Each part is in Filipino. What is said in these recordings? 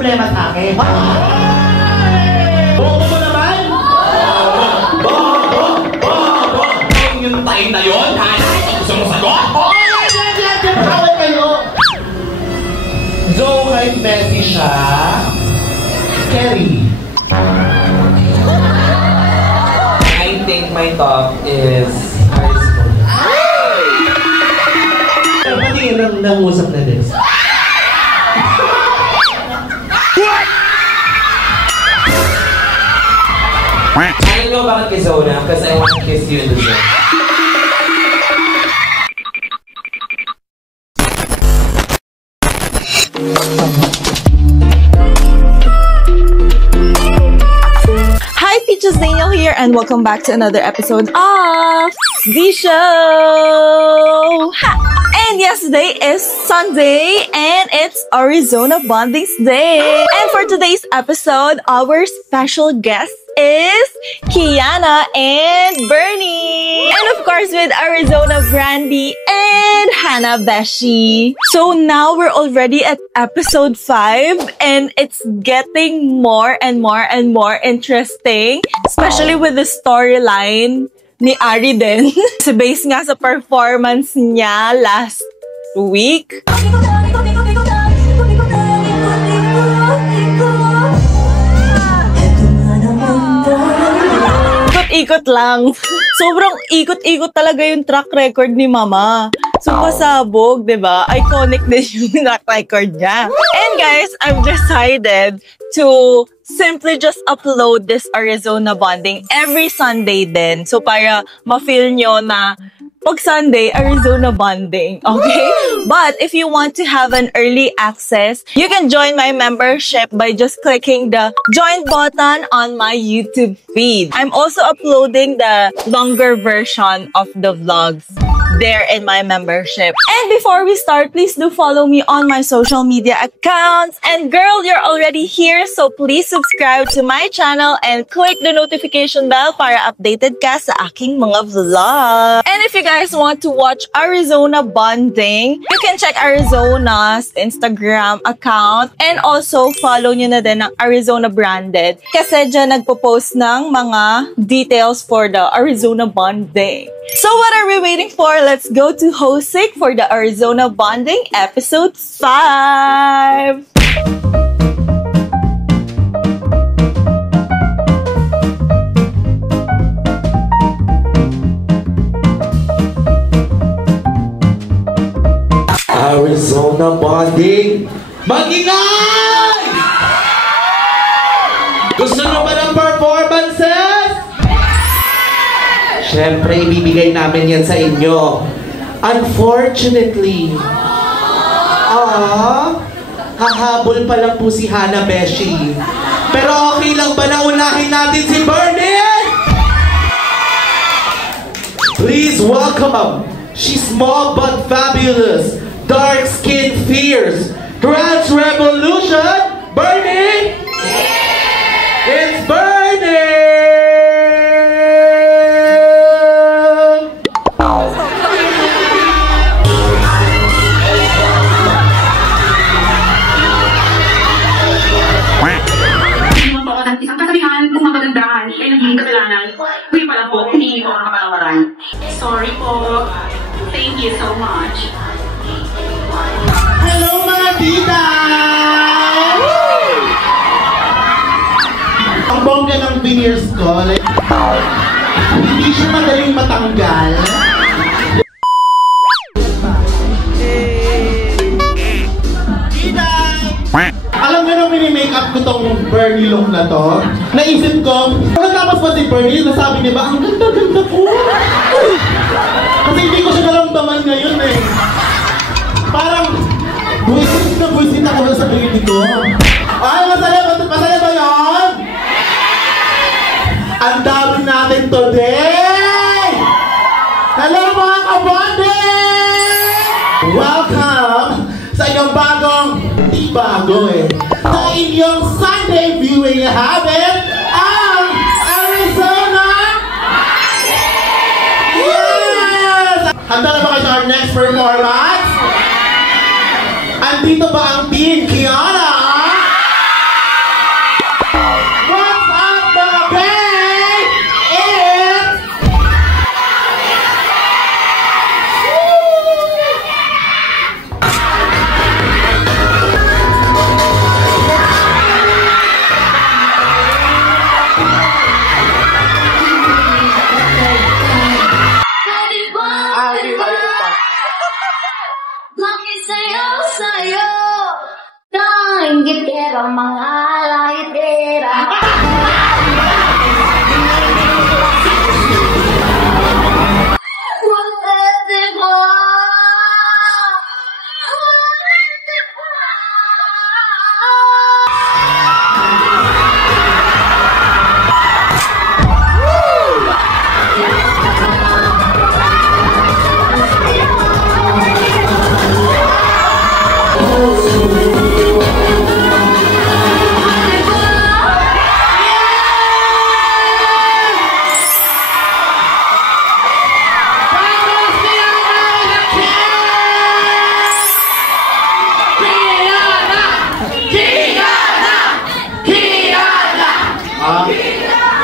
problema sa akin. Bobo mo naman? Bobo! Yung time na yun, Hana? Gusto mo sagot? Oo, yan! Kawal kayo! So, kahit messy siya, Kerry. I think my top is high school. Pati nangusap na din. I know bakit kay Zona, because I want to kiss you in the zone. Hi, Peaches Daniel here, and welcome back to another episode of The Show! Ha! And yesterday is Sunday, and it's Arizona Bondings Day. And for today's episode, our special guest is Kiana and Bernie. And of course, with Arizona Brandy and Hannah Beshi. So now we're already at episode 5, and it's getting more and more and more interesting, especially with the storyline ni Ari din. So based nga sa performance niya last week. Ikot lang. Sobrang ikot-ikot talaga yung track record ni Mama. So, pasabog, diba? Iconic din yung track record niya. And guys, I've decided to simply just upload this Arizona Bonding every Sunday din. So, para ma-feel nyo na pag Sunday, Arizona Bonding. Okay? But if you want to have an early access, you can join my membership by just clicking the join button on my YouTube feed. I'm also uploading the longer version of the vlogs there in my membership. And before we start, please do follow me on my social media accounts. And girl, you're already here, so please subscribe to my channel and click the notification bell para updated ka sa aking mga vlog. And if you guys want to watch Arizona Bonding, you can check Arizona's Instagram account and also follow nyo na din ng Arizona Branded kasi dyan nagpo-post ng mga details for the Arizona Bonding. So what are we waiting for? Let's go to Hosik for the Arizona Bonding episode 5. Arizona Bonding, mag-ingay! Gusto nyo ba ng performances? Siyempre, ibibigay namin yan sa inyo. Unfortunately, hahabol pa lang po si Hannah Beshi. Pero okay lang ba na unahin natin si Bernie? Please welcome, she's small but fabulous, dark skin fierce, trans revolution, Bernie! It's Bernie! Isang kasabihan kung magagandahan ay naging kasalanan. Kuya pala po, humingi ko ang kapalawaran. Sorry po. Thank you so much. Hello mga tita! Ang bongga ng veneers ko, like, hindi siya madaling matanggal. Alam nyo nung mini-makeup ko tong Bernie look na to, naisip ko, pagkatapos pa si Bernie, nasabi niya ba, ang ganda-ganda ko. Kasi hindi ko siya naramdaman ngayon eh. Parang, buwisit ako sa sarili ko. Ay, masaya ba yun? Ang dami natin today! Hello mga kabonding! Welcome sa inyong bagong, di bago eh, sa inyong Sunday viewing habit, ang Arizona! Yes! Handa na ba kayo sa our next performance? Andito ba ang Team Kiana? inggitero, mga laitera.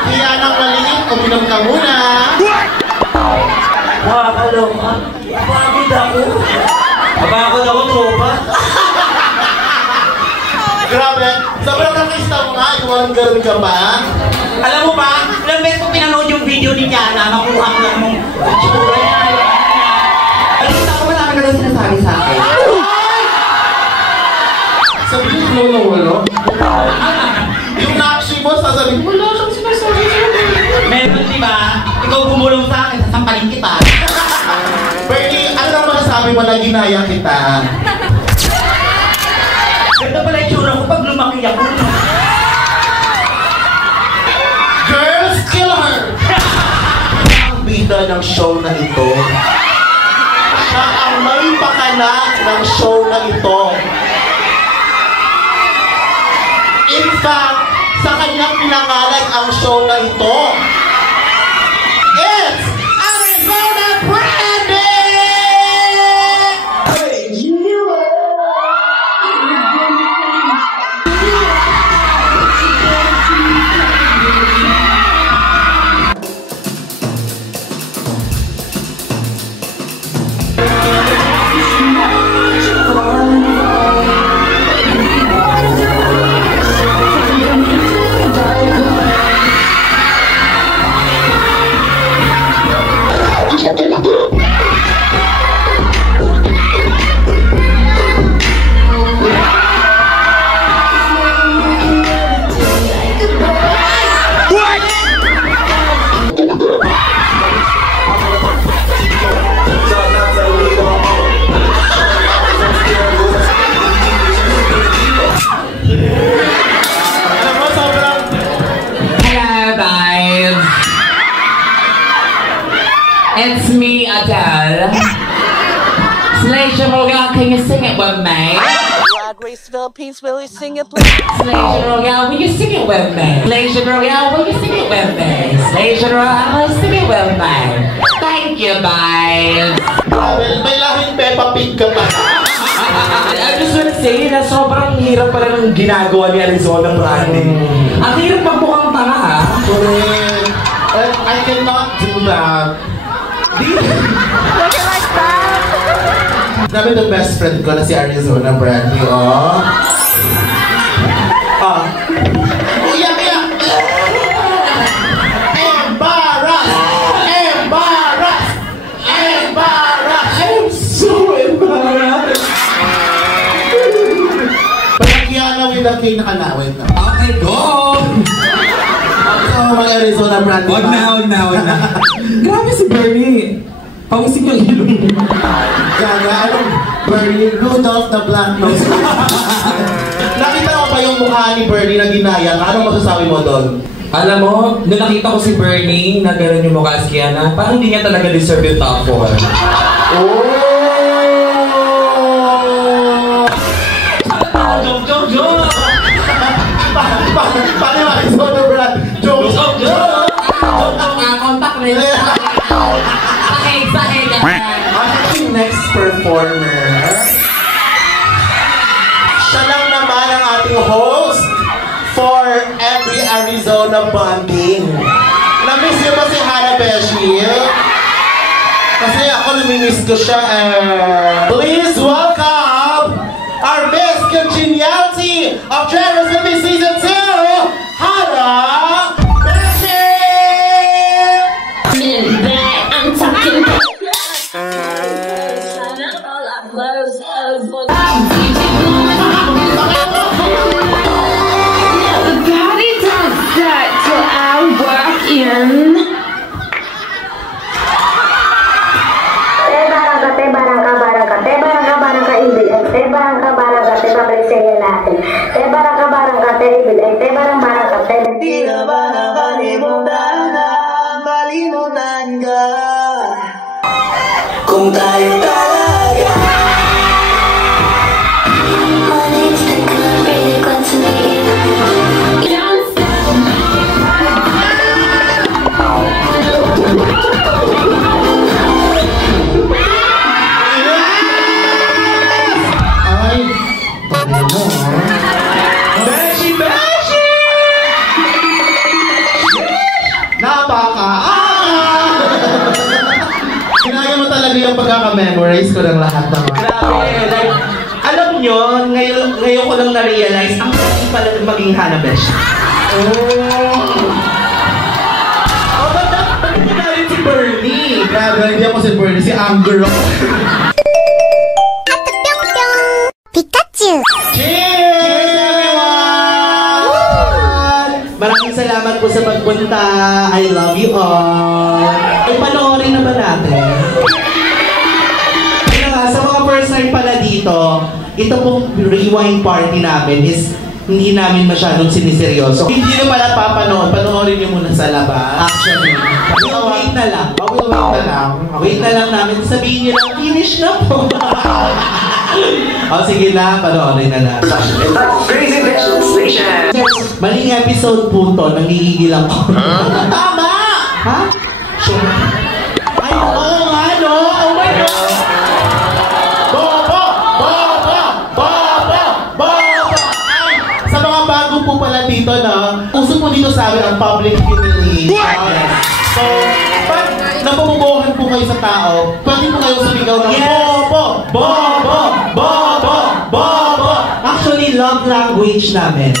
Kiana maliit, uminom ka muna. Nakakaloka. Pagod ako. Pagod ako, tropa. Grabe, sobrang nakista mo nga, ikaw ganun ka ba? Alam mo ba, ilang beses ko pinanood yung video ni Kiana, makuha ko lang mong tsura niya. Alita ko, marami ka daw sinasabi sa akin. Sabihin mo na wala? Yung nakshi mo, sasabihin, wala siyang sinasabi sa'yo. Meron, di ba? Ikaw bumulong sa akin, sasampalin kita. Bernie, ano ang masasabi mo na ginaya kita? Ganda pala yung tsura ko pag lumaki ako. Girls, kill her! Ang bida ng show na ito. Siya ang may pakana ng show na ito. In fact, sa kanyang pinangalan ang show na ito. It's Arizona Brandy! It's me, Adele. Slater Royale, can you sing it with me? Rod Race Philippines, will you sing it please? Slater Royale, will you sing it with me? Slater Royale, will you sing it with me? Slater Royale, will you sing it with me? Thank you, guys. Well, may lahing Peppa Pig ka pa. I just want to say na sobrang hirap pala ng ginagawa ni Arizona Brandy. Ang hirap magmukhang tanga, ha? Correct. I cannot do that. Look at like that! Sabi ng best friend ko na si Arizona Brandy, oh. Iyak, iyak! Embarrass! Embarrass! Embarrass! I'm so embarrassed! Pagkiana with the king nakalawin na. Okay, go! So, mag-Arizona Brandy. Wag na. Grabe si Bernie. Pausing yung ilong. Gaga, anong Bernie? Rudolph the Black-Nosed. Nakita mo ba yung mukha ni Bernie na ginaya? Anong masasabi mo doon? Alam mo, nung nakita ko si Bernie na gano'n yung mukha si Kiana, parang hindi niya talaga deserve yung top 4. Oh! Joke! Paano yung Arizona Brand? Joke! Contact me. Sahig. Ang next performer, siya lang naman ang ating host for every Arizona bonding. Na-miss niyo ba si Hannah Beshi? Kasi ako namimiss ko siya. Please welcome our Miss Congeniality of Drivers Living Season 2, Hannah Beshi! I'm talking bilang pagkaka-memorize ko ng lahat ng mga. Grabe, like, alam nyo, ngayon ko lang na-realize, ang galing pala ng maging Hanabesh. Oh, ba't hindi na rin si Bernie? Grabe, hindi ako si Bernie, si Anger ako. Pikachu! Cheers, everyone! Maraming salamat po sa pagpunta. I love you all. Ay, panoorin na ba natin? Kaya nga, sa mga first time pala dito, ito pong rewind party namin is hindi namin masyadong siniseryoso. Hindi nyo pala papanood, panoorin nyo muna sa labas. Actually, wait na lang. Wait na lang. Wait na lang namin. Sabihin nyo lang, finish na po. Sige na, panoorin na natin. Crazy Bitch Station! Maling episode po to, nangigigil ako. Tama! Ha? Ay, oo nga, no? Oh my God! Bobo! Bobo! Bobo! Bobo! Ay, sa mga bago po pala dito, no? Uso po dito sa amin ang public humiliation. So, pag nabububuhan po kayo sa tao, pwede po kayo sumigaw ng Bobo! Bobo! Bobo! Bobo! Actually, love language namin.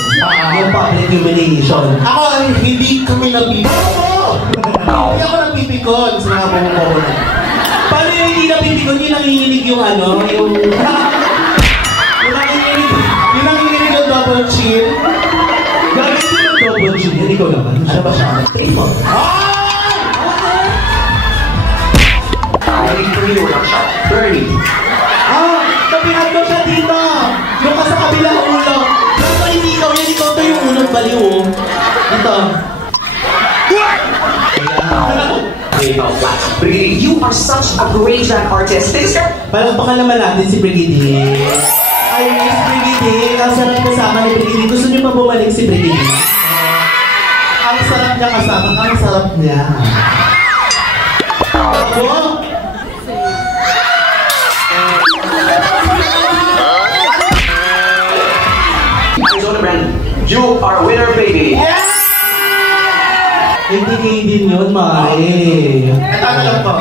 Yung public humiliation. Ako, hindi kami nagpipikon. Hindi ako nagpipikon sa mga bumubuhan. Paano yung hindi napipikon? Yung nanginginig yung ano? Yung nanginginig yung double chin. Gagawin mo yung double chin. Yan, ikaw naman. Ano ba siya? Triple. Bernie. Tabihan mo siya dito. Yung ka sa kabilang ulo. Pero hindi ikaw. Yan, ikaw to yung ulong baliw. Ito. Brigidi, you are such a great drag artist. Palakpakan naman natin si Brigidi. Ay, Miss Brigidi. Ang sarap kasama ni Brigidi. Gusto niyo pa bumalik si Brigidi? Ang sarap niya kasama. Ang sarap niya. Ako? Arizona Brand, you are a winner, baby. Hindi kayo din yun, Mare. Ito na lang po.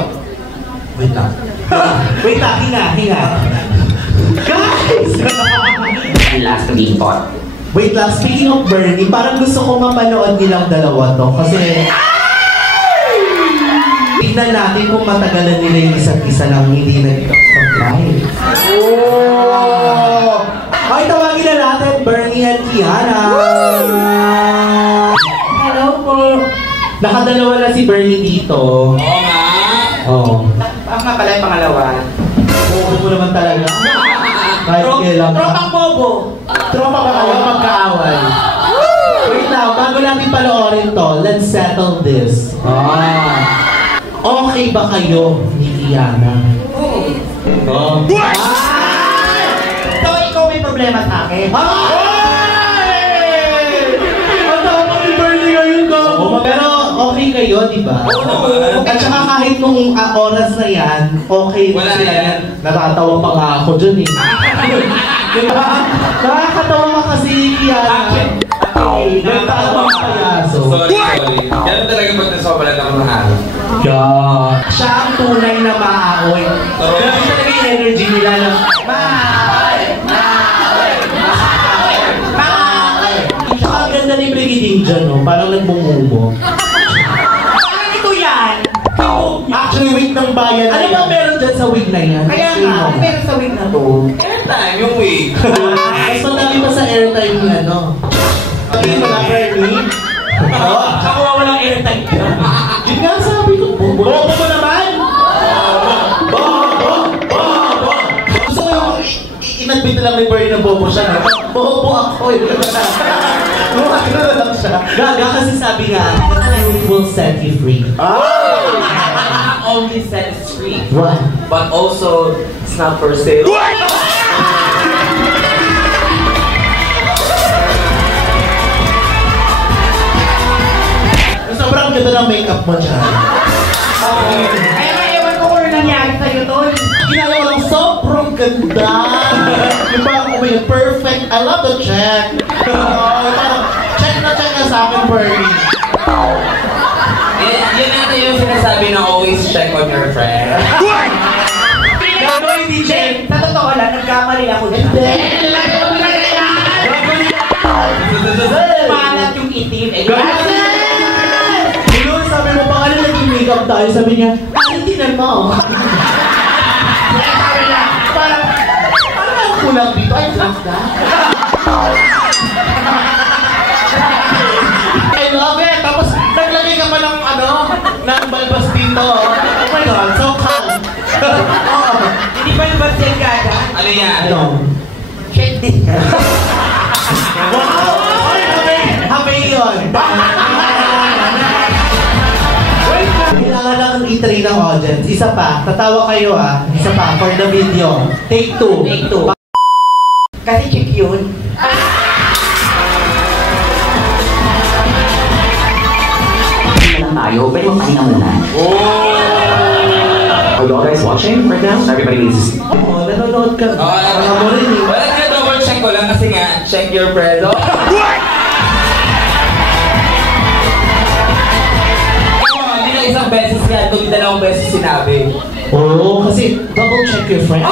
Wait lang. Wait lang, hinga. Guys! And last to be fought. Wait lang, speaking of Bernie, parang gusto ko mapanood nilang dalawa to. Kasi tignan natin kung matagalan nila yung isa't isa lang hindi nag-comply. Oh! Okay, tawagin na natin Bernie at Kiana. Hello po. Nakadalawa na si Bernie dito. Oo nga. Oo. Ako nga pala yung pangalawa. Bobo mo naman talaga. Kahit kailan ka. Tropang bobo. Tropa ba kayo magkaaway? Wait lang, bago natin panoorin to, let's settle this. Okay ba kayo ni Kiana? Oo. So, ikaw may problema sa akin. Ang tama ni Bernie ngayon ka. Pero okay kayo, di ba? At saka kahit nung oras na yan, okay Wala sila yan. Natatawa pa nga ako dyan eh. Diba? Nakakatawa ka kasi, Kiana. Natatawa ka kaya. Sorry. Ganun talaga pag nasobalan ako ng araw. Siya ang tunay na maaoy. Grabe talaga yung energy nila na Tsaka ang ganda ni Brigiding dyan, no? Parang nagbumubo. Parang ito yan. Actually, wig ng bayan. Ano ba meron dyan sa wig na yan? Kaya nga, ano meron sa wig na to? Airtime, yung wig. Mas madami pa sa airtime niya, no? Sabihin mo na, Bernie. Ako walang airtime ka. Yun nga sabi ko. Bobo mo naman! Bobo! Gusto ko yung inadmit lang ni Bernie na bobo siya, no? Bobo ako, yun. Ano na lang siya. Gaga kasi sabi nga, it will set you free. Not only set us free, What? but also it's not for sale. Sobrang ganda ng makeup mo dyan. Kaya nga ewan ko kung ano nangyari sa'yo doon. Ginagawa ko lang sobrang ganda. Yung parang umiyak, perfect. I love the check. Parang check na sa akin, Bernie. Yun natin yung sinasabi na always check on your friend. Palat yung itim. Hello, sabi mo pa kanina nag-makeup tayo. Sabi niya, tinan mo. Sabi niya, parang ang kulang dito. Ay, black na. I love it. Tapos, naglagay ka pa ng ng balbas dito. Oh my God, so calm. Hindi ba yung ba't yan gaga? Ano yan? Check din. Wow! Ay, habay yun. Kailangan lang i-train ng audience. Isa pa, tatawa kayo Isa pa, for the video. Take 2. Take 2. Kasi check yun. Tayo, pwede mo pahinga muna. Are you all guys watching right now? Everybody needs to... Oo, nanonood ka. Well, double check ko lang kasi nga, check your predo. Hindi na isang beses nga, kundi dalawang beses sinabi. Oo, kasi double check your friend.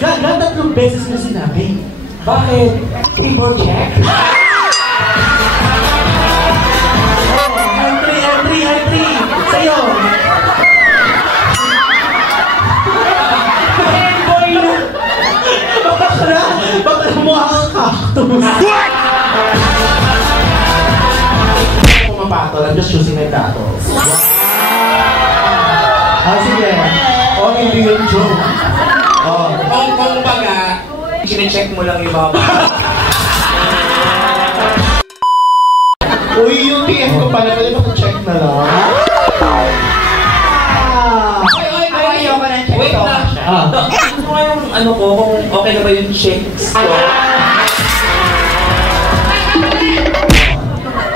Ganda, 3 beses na sinabi. Bakit? Triple check? Entry! Sa'yo! Boy na! Baka mukha kang cactus. Pumapato, I'm just choosing my battles. Sige. Hindi yun joke. Kung baga, sine-check mo lang yung mga Uy, yung TF ko pala, pwede check na lang. Ayoko na check. Wait lang. Ano nga yung kung okay na ba yung checks ko?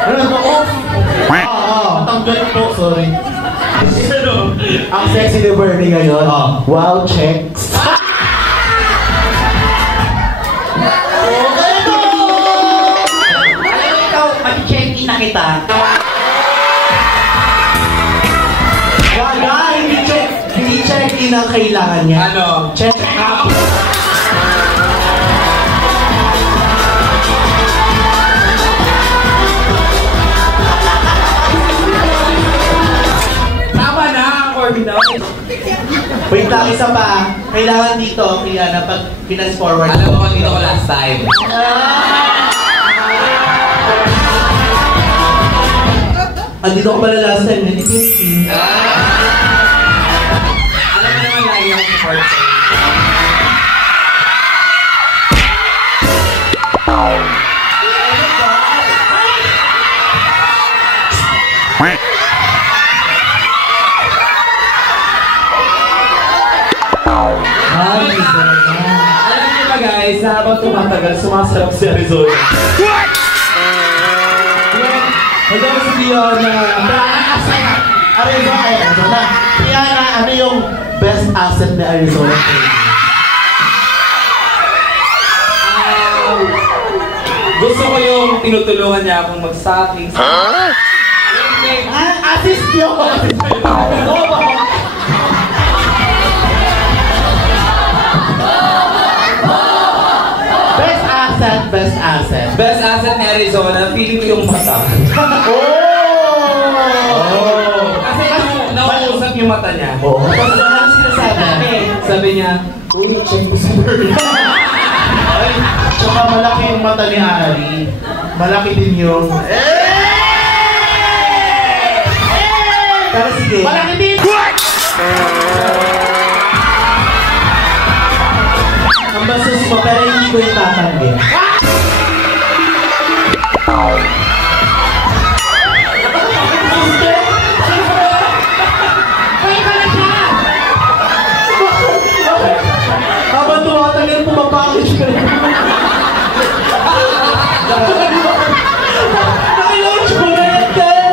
Ano ba? Tanggal po, sorry. Ang sexy ni Bernie ngayon. Wow, checks. Check-in na kita. Wala, hindi check-in ang kailangan niya. Ano? Check out. Tama na, Corbin. Wait lang, isa pa. Kailangan dito, kaya na pag pinas-forward. Alam mo kung dito ko last time. Andito ko pala last time, hindi pinky. Alam mo naman lagi ako support sa'yo. Alam niyo ba guys, habang tumatagal, sumasarap si Arizona. Hello, si Diona. Arizona. Diana, ano yung best asset ni Arizona? Gusto ko yung tinutulungan niya akong mag-stocking. Assist yun! Best asset. Best asset ni Arizona, feeling ko yung mata. Kasi nausap yung mata niya. Tapos ano sinasabi? Sabi niya, uy, check mo sa bird. Ay, tsaka malaki yung mata ni Ari. Malaki din yung... Pero sige. Malaki din! Ang basos mo, pero hindi ko yung tatanggi. Habang tumatanggal, pumapakit ka rin. Nakilaunch mo na yan, Ted!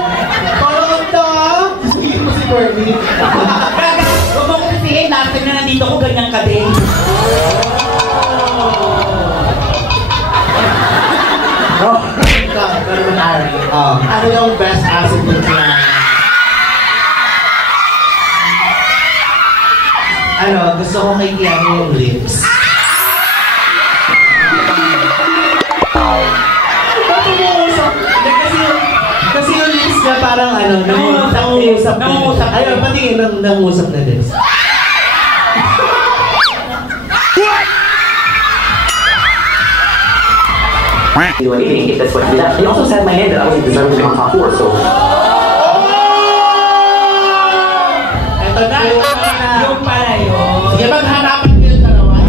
Parang ang tawa. Sige mo si Bernie. Huwag mo ko sisihin, last time na nandito ko, ganyan ka din. Ano yung best asset mo siya? Gusto mo kay Keanu yung lips. Kasi yung lips niya parang ano, nangungusap. Ayun, patingin ng nangungusap na lips. Do anything if that's what he does. He also said in my head that I wasn't deserving to become top 4, so... Eto na, Yung pala yun. sige, maghanapan kayo sa naman.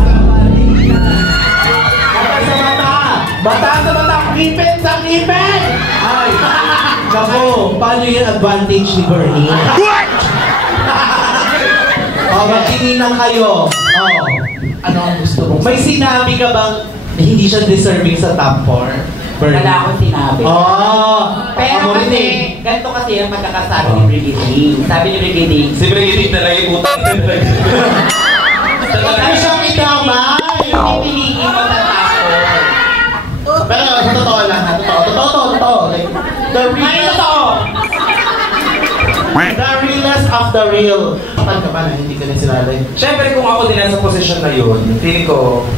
Mata sa mata! Mata sa mata! Ngipin sa ngipin! Ay! Naku, paano yung advantage ni Bernie? What? Magtinginan kayo. Ano ang gusto mo? May sinabi ka bang hindi siya deserving sa top 4? Wala akong sinabi. Pero kasi, ganito kasi yung pagkakasabi ni Brigitte. Sabi ni Brigitte, Si Brigitte talaga yung utang. Ano siyang idamay? pipiliin mo sa top 4. Pero sa totoo lang ha, totoo. Like, the realest of the real. Kapag ka ba na hindi ka na sinalay? Siyempre kung ako din nasa posisyon na yun, feeling ko,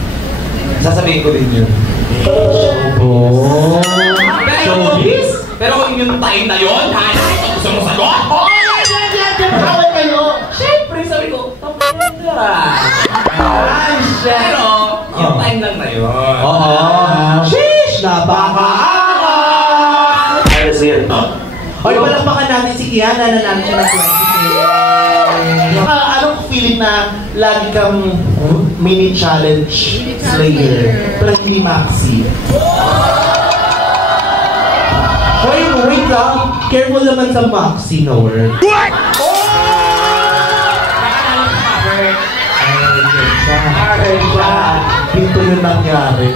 sasabihin ko din yun. Pero kung yung time na yun, gusto mo sagot? Bawal kayo! Siyempre, sabi ko, tapos pero, yung time lang na yun. Sheesh! Napaka-angat! That is it. Oy, palakpakan natin si Kiana na namin siya ng 20K. Anong feeling na lagi kang mini challenge slayer pero hindi maxi? Hoy, wait lang. Careful naman sa maxi na word. What? Ay, siya. Dito yung nangyari.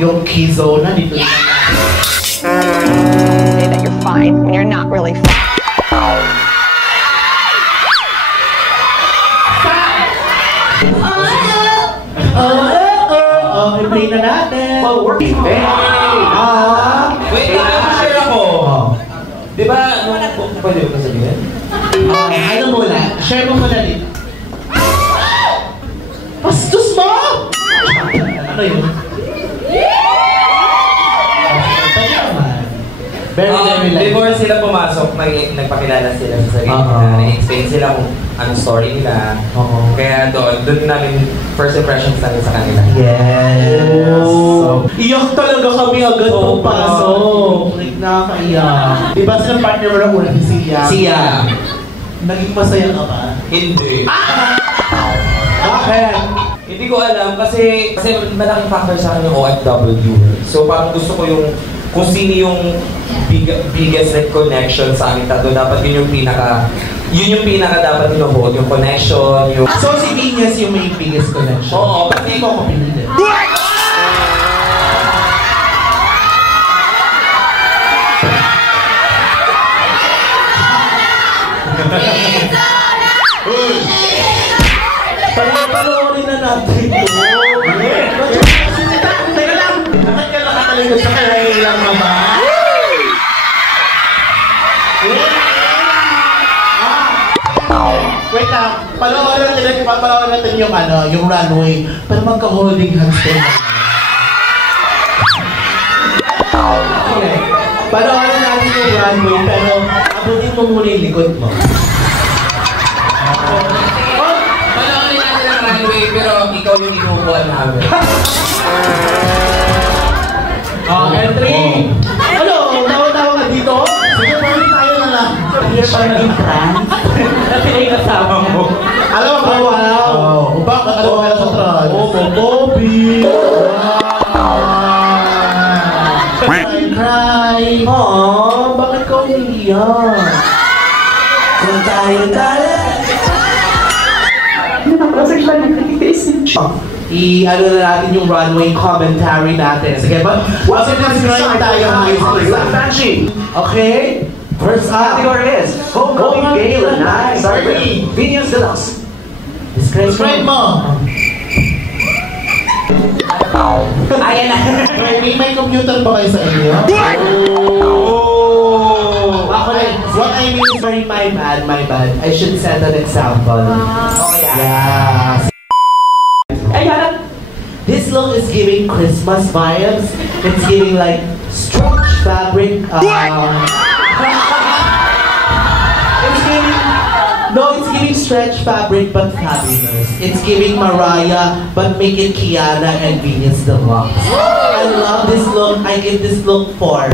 Yung keyzone na dito yung Say that you're fine when you're not really fine. I-play na natin. Wait, share ako. Di ba, pwede mo sabihin? Ano muna? Share mo muna dito. Bastos mo! Ano yun? Very light. Before sila pumasok, nagpakilala sila sa sarili nila. Nag-explain sila kung anong story nila. Kaya doon namin first impressions namin sa kanila. Yes! Iyak talaga kami agad pagpasok. Nakakaiyak. Diba silang partner mo lang muna si Sia? Sia. Naging masaya ka ba? Hindi. Bakit? Hindi ko alam kasi malaking factor sa akin yung OFW. So parang gusto ko yung kung sino yung biggest like, connection sa amin tatlo, dapat yun yung pinaka dapat hold, yung connection, yung... So si Venus yung may biggest connection? Oo, kasi ko ako pinili. Panoorin na natin ito. Teka lang, bakit ka nakatalikod sa kailang mama? Wait lang, panoorin natin yung yung runway. Pero magka-holding hands din. Okay. Panoorin natin yung runway, pero abutin mo muna yung likod mo. Panoorin natin ang runway, pero ikaw yung inuupuan namin. Entry! Ano? Tawa-tawa ka dito? Sige, pwede tayo na lang. You're in trance. Kasi na yung kasama mo. Alam mo, wow! Bakit alam mo kaya sa trans? Bobby! Cry! Bakit ka umiiyak? Kung tayo i-ano na natin yung runway commentary natin. Sige ba? Subscribe tayo okay? First up. Category is Homecoming Gala Night. Sorry, Venus Deluxe. Describe mo. Ayan na. May computer ba kayo sa inyo? Ako rin. What I mean is very my bad. I should set an example. Oh, Yeah. Ayan. This look is giving Christmas vibes. It's giving like stretch fabric. It's giving stretch fabric but fabulous. It's giving Mariah but make it Kiana and Venus Deluxe. I love this look. I give this look 4.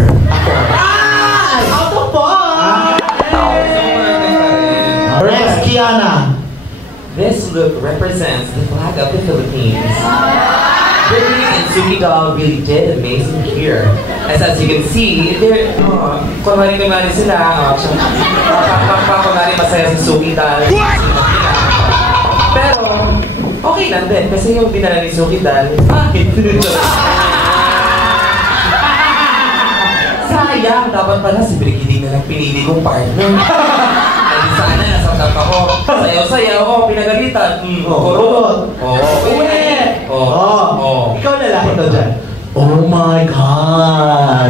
Out of 4! Next, Kiana. This look represents the flag of the Philippines. Brittany and Suki Doll really did amazing here. As you can see, they're, kunwari sila, kunwari masaya si Suki Doll. Pero, okay lang din, kasi yung dinala ni Suki Doll, bakit? Sayang, dapat pala si Brittany na lang pinili kong partner. Sana nasa top ako. Sayaw-sayaw ako, pinagalitan. Kurot. Uwi. Ikaw lalaki to dyan. Oh my God!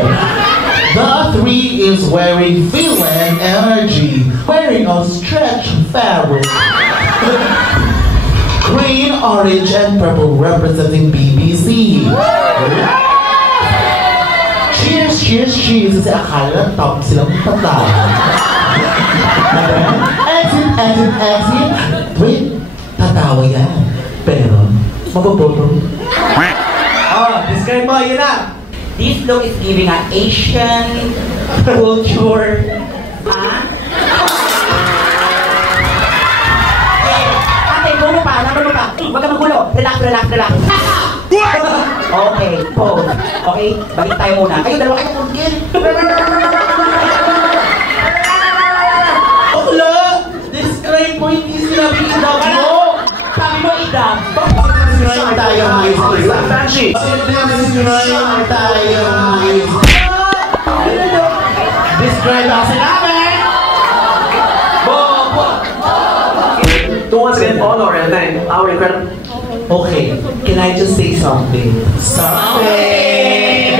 The 3 is wearing villain energy, wearing a stretch fabric. Green, orange, and purple representing BBC. Cheers, cheers, cheers! Kasi akala top silang patay. Exit. Wait, tatawa yan. Pero, mababoto. Describe mo, yun na. This look is giving an Asian culture. Ate, go mo pa. Huwag ka magulo. Relax. Okay, pause. Okay, balik tayo muna. Kayo dalawa kayo mungkin. Describe mo, hindi sinabi idam mo. Sabi mo idam. Describe tayo Describe ako sinabi! To once again honor and thank our incredible... Okay, can I just say something? Hey!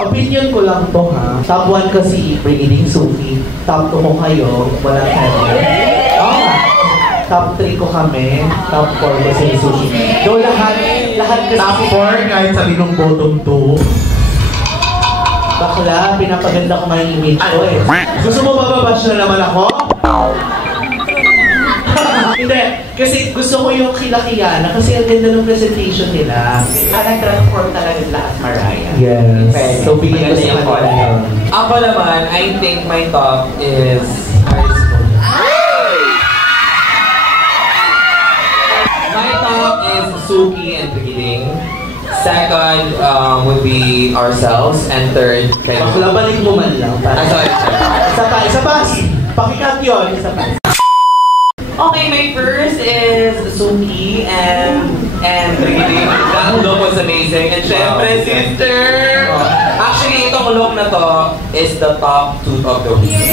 Opinion ko lang to ha. Top 1 ko si Brittany Suki. Top 2 ko kayo. Wala kayo. Top 3 ko kami. Top 4 ko si Suki. Do lahat kasi... Top 4 kahit sa linong bottom 2. Bakla, pinapaganda ko nga yung image ko eh. Gusto mo bababash na naman ako? Hindi, kasi gusto ko yung Kiana kasi ang ganda ng presentation nila. Nag-transform talaga sila as Mariah. Yes. Okay. So, bigyan ko sa kanila. Ako naman, I think my top is my top is Suki and Brittany. Second would be ourselves, and third, Bakla, balik mo man lang. sorry. Isa pa. Pakikat yun. Isa pa. Okay, my first is Suki and Brittany. That look was amazing. And syempre, sister! Actually, itong look na to is the top 2 of the week.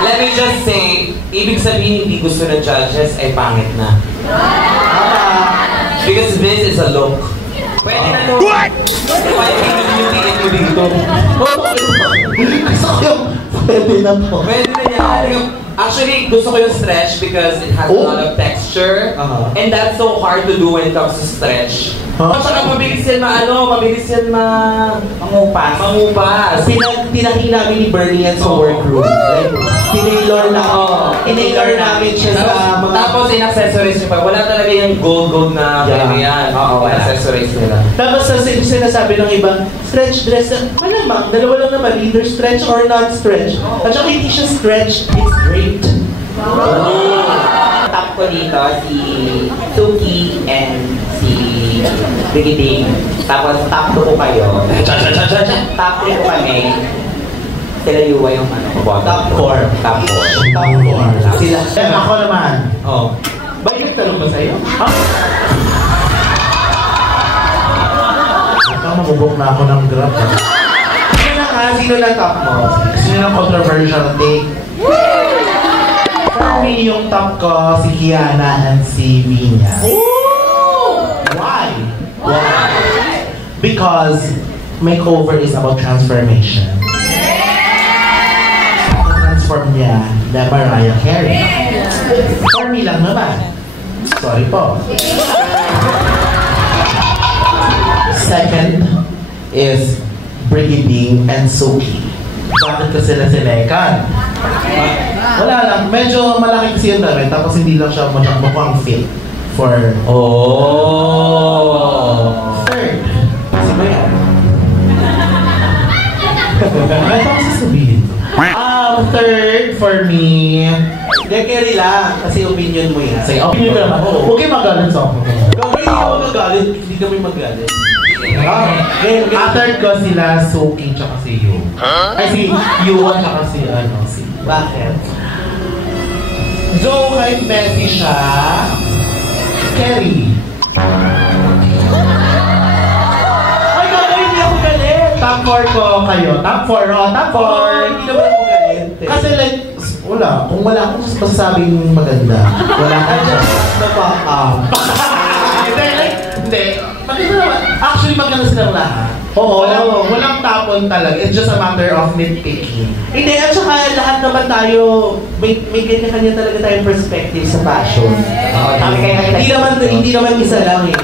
Let me just say, ibig sabihin hindi gusto ng judges ay pangit na. Because this is a look. Pwede na to. What? Pwede na dito. Gusto ko yung pwede na to. Pwede na yan. Actually, gusto ko yung stretch because it has a lot of texture. And that's so hard to do when it comes to stretch. Saka mabilis yan mangupas. Pinaki namin ni Bernie yan sa workroom. Tinailor namin siya sa mga... Tapos in-accessories nyo pa. Wala talaga yung gold na yan. Accessories nila. Tapos sinasabi ng iba, stretch dress. Malamang, dalawa lang naman, either stretch or non-stretch. At saka hindi siya stretch, it's great. Top ko dito si Suki and si Brittany. Tapos top 2 ko kayo. Top 3 ko kami. Sila Yuwa yung Top 4. Top 4. Sila. Ako naman. Ba yung nagtanong ba sa'yo? Mabubok na ako ng grab. Ano na nga? Sino na top mo? Gusto nyo ng controversial take? For me, yung top ko, si Kiana and si Vina. Why? Because makeover is about transformation. transform niya na Mariah Carey. For me lang naman. Sorry po. Second is Brigading and Suki. Bakit kasi sila sinekan? Wala lang. Medyo malaki kasi yung damit. Tapos hindi lang siya mukhang fit for... Third. Kasi ba yan? Ano ko sasabihin? Third for me... Hindi, carry lang. Kasi opinion mo yan. Say, opinion ka naman. Huwag kayo magalit sa ako. Kung hindi ka magagalit, hindi kami magalit. Third ko sila, Suki, tsaka si Yu. Ay, si Yuan, tsaka si si... Bakit? Though kahit messy siya, Carrie. Ay, gagawin niya ako galit. Top 4 ko kayo. Top 4, top 4. Hindi naman ako galit. Kasi like, wala. Kung wala akong masasabing maganda, wala akong Hindi. Maganda naman. Actually, maganda silang lahat. Oo, walang tapon talaga. It's just a matter of nitpicking. Hindi, at saka lahat naman tayo, may kanya-kanya talaga tayong perspective sa fashion. Hindi naman isa lang eh.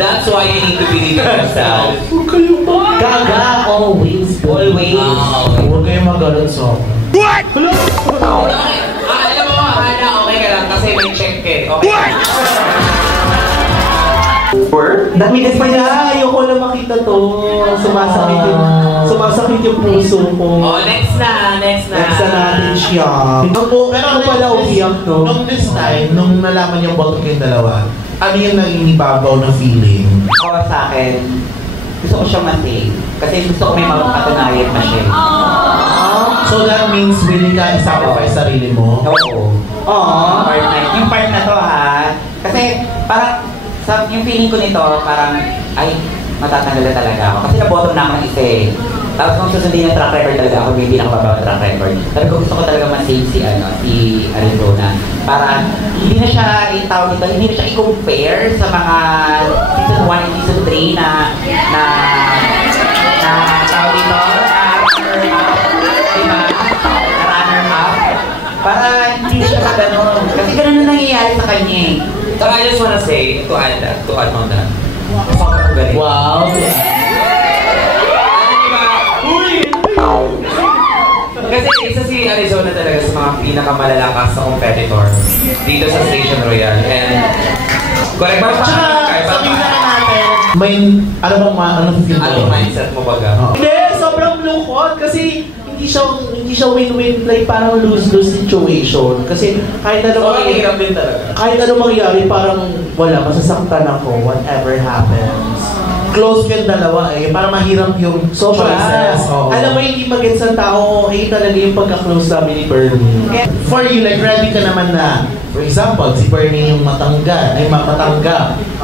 That's why you need to believe in yourself. Huwag kayo ba? Gaga, always. Huwag kayo magalit sa akin. What? Hello? Alam mo, Hana, okay ka lang kasi may check eh. Okay. That means ayoko na makita to. Sumasakit yung puso ko. Next na. Next na natin siya. Pero ako pala umiyak to. Nung this time, nung nalaman yung boto kayong dalawa, ano yung naging ibabaw na feeling? Ako sa akin, gusto ko siyang ma-save. Kasi gusto ko may mapatunayan na siya. So that means willing ka i-sacrifice sarili mo? Oo. Yung part na to ha. Kasi parang yung feeling ko nito, parang, ay, matatanggal na talaga ako. Kasi na-bottom na ako ng isa eh. Tapos kung susundin yung track record talaga ako, hindi na ako babawa track record. Sabi ko, gusto ko talaga ma-save si Arizona. Para hindi na siya itawag nito, hindi na siya i-compare sa mga season 1 and season 3 na tawag nito, runner-up. Para hindi siya magano'n. Kasi gano'n na nangyayari sa kanya eh. So I just wanna say, to add on that, sobrang galing. Wow! Kasi isa si Arizona talaga sa mga pinakamalalakas na competitor dito sa Station Royale. And correct ba? Sabihin na natin, may, ano mindset mo baga? Hindi, sobrang lungkot kasi hindi siya win-win, like parang lose-lose situation. Kasi kahit ano mangyari, parang wala, masasaktan ako, whatever happens. Close yung dalawa eh, para mahirap yung choices. Alam mo, hindi magets ang tao, talaga yung pagka-close namin ni Bernie. For you, like ready ka naman na, for example, si Bernie yung matanggal.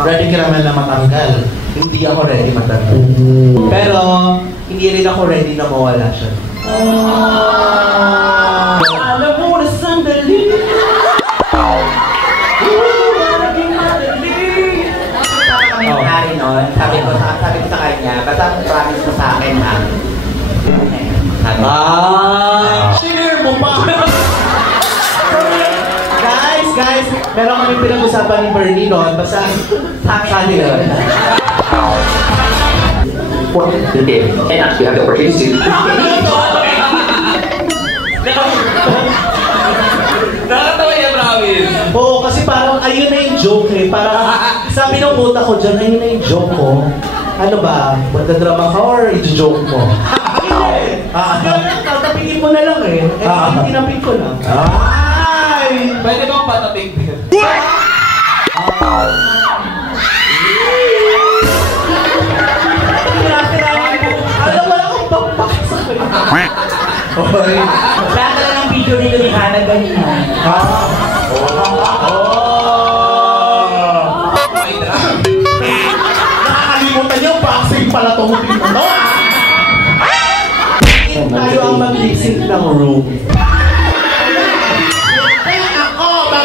Ready ka naman na matanggal. Hindi ako ready matanggal. Pero, hindi rin ako ready na mawala siya. Alam mo na sandali. Sabi ko sa kanya, basta promise mo sa akin na. Share mo pa! Guys, meron kami pinag-usapan ni Bernie noon, basta sa nila. And actually have the opportunity to... Nakatawa niya, promise. Oo, kasi parang ayun na yung joke eh. Parang sabi ng utak ko dyan, ayun na yung joke ko. Ano ba? Magdadrama ka or i-joke mo? Tatapigin mo na lang eh. Tinapig ko lang. Ay! Pwede bang patapig din? Alam mo lang kung bakbak sa kanya. Lahat na lang ng video nito ni Hana ganyan. Nakakalimutan niyo, boxing pala itong tingin mo. Tayo ang mag-lip-sync ng room. Ako, baka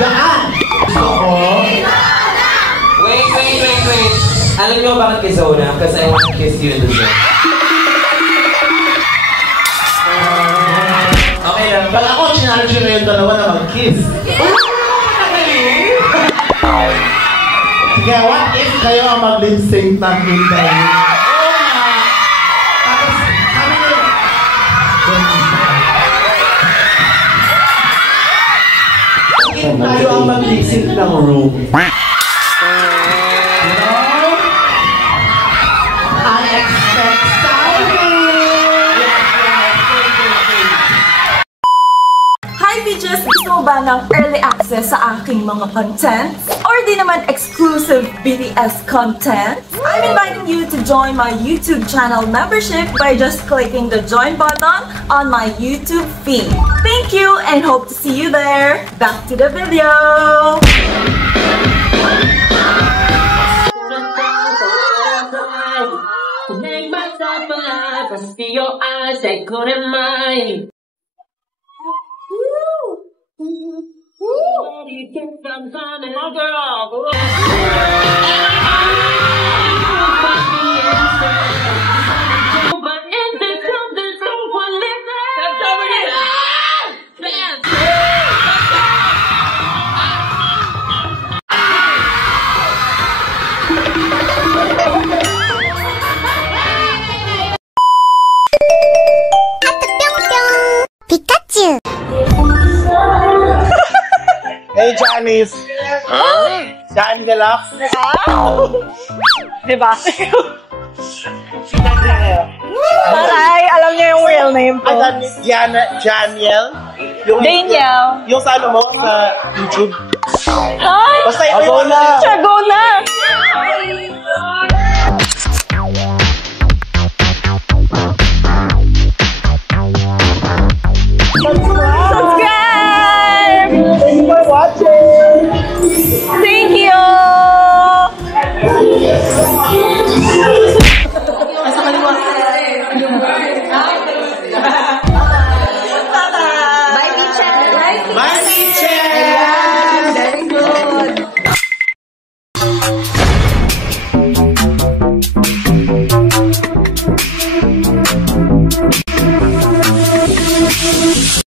dyan. Wait. Alam niyo bakit kay Zona? Because I want to kiss you in the zone. Okay kayong dalawa na mag-kiss. Sige, what if kayo ang mag-lip-sync ng Hinday? Oo nga! Tapos, kami yun. Bakit tayo ang mag-lip-sync ng room? I expect Hi bitches! Gusto mo ba ng early access sa aking mga content? Or di naman exclusive BTS content? I'm inviting you to join my YouTube channel membership by just clicking the join button on my YouTube feed. Thank you and hope to see you there! Back to the video! Make myself alive, I see your eyes, they couldn't mind. You can find my girl. But in the club, there's someone living. That's over here. Pikachu! Hey, Janice! Janice Deluxe? Diba? Taray, alam niya yung real name ko. Janiel? Daniel. Yung sa ano mo, sa YouTube. Ay! Basta ito yung na! Siya, go na! Subscribe! Thank you for watching! Thank you! Bye, teacher!